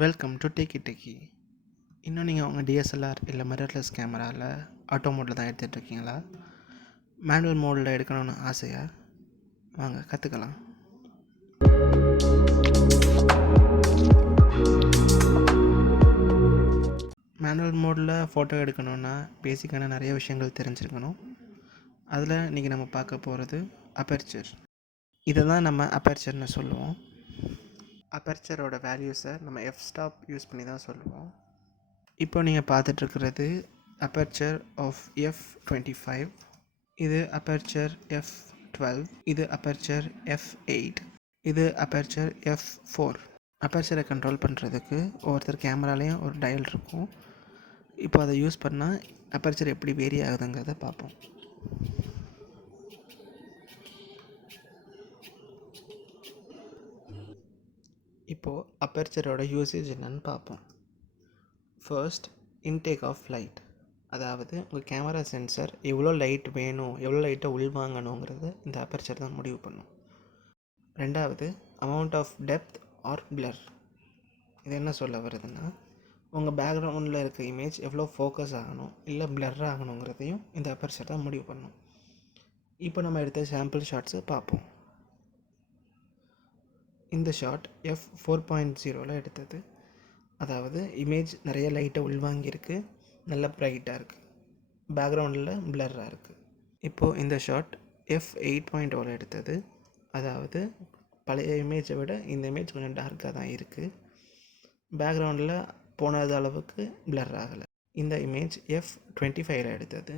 Welcome to Techie. இன்னும் நீங்கள் உங்கள் டிஎஸ்எல்ஆர் இல்லை மிரர்லெஸ் கேமராவில் ஆட்டோ மோடில் தான் எடுத்துகிட்ருக்கீங்களா? மேனுவல் மோடில் எடுக்கணும்னு ஆசையா? வாங்க கற்றுக்கலாம். மேனுவல் மோடில் ஃபோட்டோ எடுக்கணுன்னா பேசிக்கான நிறைய விஷயங்கள் தெரிஞ்சிருக்கணும். அதில் இன்றைக்கி நம்ம பார்க்க போகிறது அபெர்ச்சர். இதை தான் நம்ம அபெர்ச்சர்னு சொல்லுவோம். அபெர்ச்சரோட வேல்யூஸை நம்ம f-stop யூஸ் பண்ணி தான் சொல்லுவோம். இப்போ நீங்கள் பார்த்துட்ருக்கிறது அபெர்ச்சர் ஆஃப் f25, இது அபெர்ச்சர் f12, இது அபெர்ச்சர் f8, இது அபெர்ச்சர் f4. அபெர்ச்சரை கண்ட்ரோல் பண்ணுறதுக்கு ஒவ்வொருத்தர் கேமராலேயும் ஒரு டயல் இருக்கும். இப்போ அதை யூஸ் பண்ணால் அபெர்ச்சர் எப்படி வேரி ஆகுதுங்கிறத பார்ப்போம். இப்போது அபெர்ச்சரோட யூசேஜ் என்னன்னு பார்ப்போம். ஃபர்ஸ்ட், இன்டேக் ஆஃப் லைட், அதாவது உங்கள் கேமரா சென்சர் எவ்வளோ லைட் வேணும், எவ்வளோ லைட்டை உள்வாங்கணுங்கிறத இந்த அபெர்ச்சர் தான் முடிவு பண்ணும். ரெண்டாவது, amount of depth or blur. இது என்ன சொல்ல வருதுன்னா, உங்கள் பேக்ரவுண்டில் இருக்க இமேஜ் எவ்வளோ ஃபோக்கஸ் ஆகணும் இல்லை பிளர் ஆகணுங்கிறதையும் இந்த அபெர்ச்சர் தான் முடிவு பண்ணும். இப்போ நம்ம எடுத்த சாம்பிள் ஷாட்ஸு பார்ப்போம். இந்த ஷாட் f4.0 எடுத்தது, அதாவது இமேஜ் நிறைய லைட்டை உள்வாங்கியிருக்கு, நல்ல ப்ரைட்டாக இருக்குது, பேக்ரவுண்டில் பிளர்ராக இருக்குது. இப்போது இந்த ஷாட் f8.0 எடுத்தது, அதாவது பழைய இமேஜை விட இந்த இமேஜ் கொஞ்சம் டார்க்காக தான் இருக்குது, பேக்ரவுண்டில் போனது அளவுக்கு பிளர் ஆகலை. இந்த இமேஜ் f25 எடுத்தது,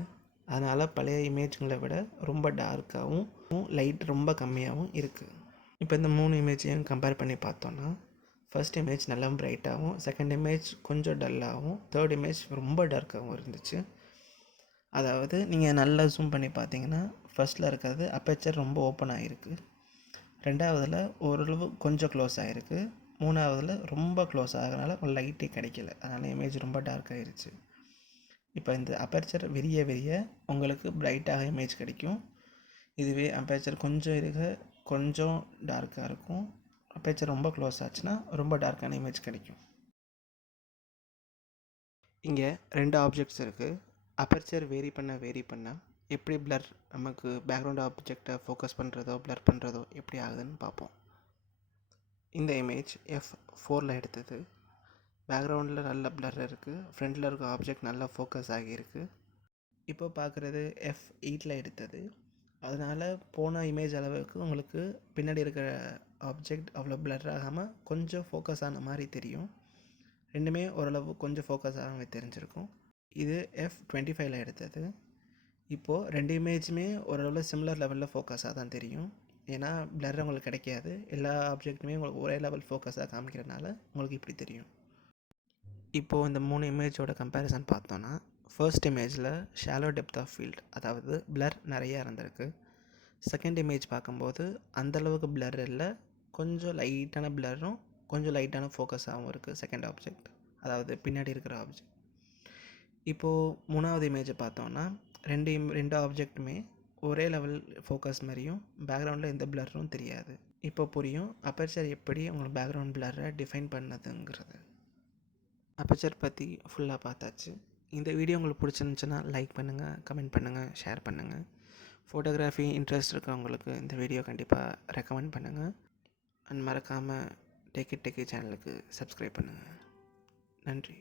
அதனால் பழைய இமேஜுங்களை விட ரொம்ப டார்க்காகவும் லைட் ரொம்ப கம்மியாகவும் இருக்குது. இப்போ இந்த 3 இமேஜையும் கம்பேர் பண்ணி பார்த்தோன்னா, ஃபர்ஸ்ட் இமேஜ் நல்லா ப்ரைட்டாகவும், செகண்ட் இமேஜ் கொஞ்சம் டல்லாகவும், தேர்ட் இமேஜ் ரொம்ப டார்க்காகவும் இருந்துச்சு. அதாவது நீங்கள் நல்லா ஜூம் பண்ணி பார்த்தீங்கன்னா ஃபர்ஸ்ட்டில் இருக்கிறது அபெர்ச்சர் ரொம்ப ஓப்பன் ஆகிருக்கு, ரெண்டாவதில் ஓரளவு கொஞ்சம் க்ளோஸ் ஆகிருக்கு, மூணாவதில் ரொம்ப க்ளோஸ் ஆகிறனால லைட்டே கிடைக்கல, அதனால் இமேஜ் ரொம்ப டார்க் ஆகிருச்சு. இப்போ இந்த அபெர்ச்சர் விரிய உங்களுக்கு பிரைட்டாக இமேஜ் கிடைக்கும். இதுவே அபெர்ச்சர் கொஞ்சம் கொஞ்சம் டார்க்காக இருக்கும், அபெர்ச்சர் ரொம்ப க்ளோஸ் ஆச்சுன்னா ரொம்ப டார்க்கான இமேஜ் கிடைக்கும். இங்கே 2 ஆப்ஜெக்ட்ஸ் இருக்குது. அபெர்ச்சர் வேரி பண்ண எப்படி பிளர் நமக்கு பேக்ரவுண்ட் ஆப்ஜெக்டை ஃபோக்கஸ் பண்ணுறதோ பிளர் பண்ணுறதோ எப்படி ஆகுதுன்னு பார்ப்போம். இந்த இமேஜ் f4 எடுத்தது, பேக்ரவுண்டில் நல்ல பிளர் இருக்குது, ஃப்ரண்டில் இருக்க ஆப்ஜெக்ட் நல்லா ஃபோக்கஸ் ஆகியிருக்கு. இப்போ பார்க்குறது f8 எடுத்தது, அதனால் போன இமேஜ் அளவுக்கு உங்களுக்கு பின்னாடி இருக்கிற ஆப்ஜெக்ட் அவ்வளோ பிளர் ஆகாமல் கொஞ்சம் ஃபோக்கஸ் ஆன மாதிரி தெரியும். ரெண்டுமே ஓரளவு கொஞ்சம் ஃபோக்கஸ் ஆகாமல் தெரிஞ்சிருக்கும். இது f25 எடுத்தது. இப்போது 2 இமேஜுமே ஓரளவு சிமிலர் லெவலில் ஃபோக்கஸாக தான் தெரியும், ஏன்னா பிளர் உங்களுக்கு கிடைக்காது, எல்லா ஆப்ஜெக்ட்டுமே உங்களுக்கு ஒரே லெவல் ஃபோக்கஸாக காமிக்கிறதுனால உங்களுக்கு இப்படி தெரியும். இப்போது இந்த 3 இமேஜோட கம்பேரிசன் பார்த்தோன்னா, ஃபர்ஸ்ட் இமேஜில் ஷாலோ டெப்த் ஆஃப் ஃபீல்ட், அதாவது பிளர் நிறையா இருந்திருக்கு. செகண்ட் இமேஜ் பார்க்கும்போது அந்தளவுக்கு பிளர் இல்லை, கொஞ்சம் லைட்டான பிளரும் கொஞ்சம் லைட்டான ஃபோக்கஸாகவும் இருக்குது செகண்ட் ஆப்ஜெக்ட், அதாவது பின்னாடி இருக்கிற ஆப்ஜெக்ட். இப்போது மூணாவது இமேஜை பார்த்தோன்னா ரெண்டு ஆப்ஜெக்ட்டுமே ஒரே லெவல் ஃபோக்கஸ் மாதிரியும் பேக்ரவுண்டில் எந்த பிளரும் தெரியாது. இப்போ புரியும் அபெர்ச்சர் எப்படி உங்களுக்கு பேக்ரவுண்ட் பிளரை டிஃபைன் பண்ணதுங்கிறது. அபெர்ச்சர் பற்றி ஃபுல்லாக பார்த்தாச்சு. இந்த வீடியோ உங்களுக்கு பிடிச்சிருந்துச்சுன்னா லைக் பண்ணுங்கள், கமெண்ட் பண்ணுங்கள், ஷேர் பண்ணுங்கள். ஃபோட்டோகிராஃபி இன்ட்ரெஸ்ட் இருக்கிறவங்களுக்கு இந்த வீடியோ கண்டிப்பாக ரெக்கமெண்ட் பண்ணுங்கள். அண்ட் மறக்காமல் Techie சேனலுக்கு சப்ஸ்கிரைப் பண்ணுங்கள். நன்றி.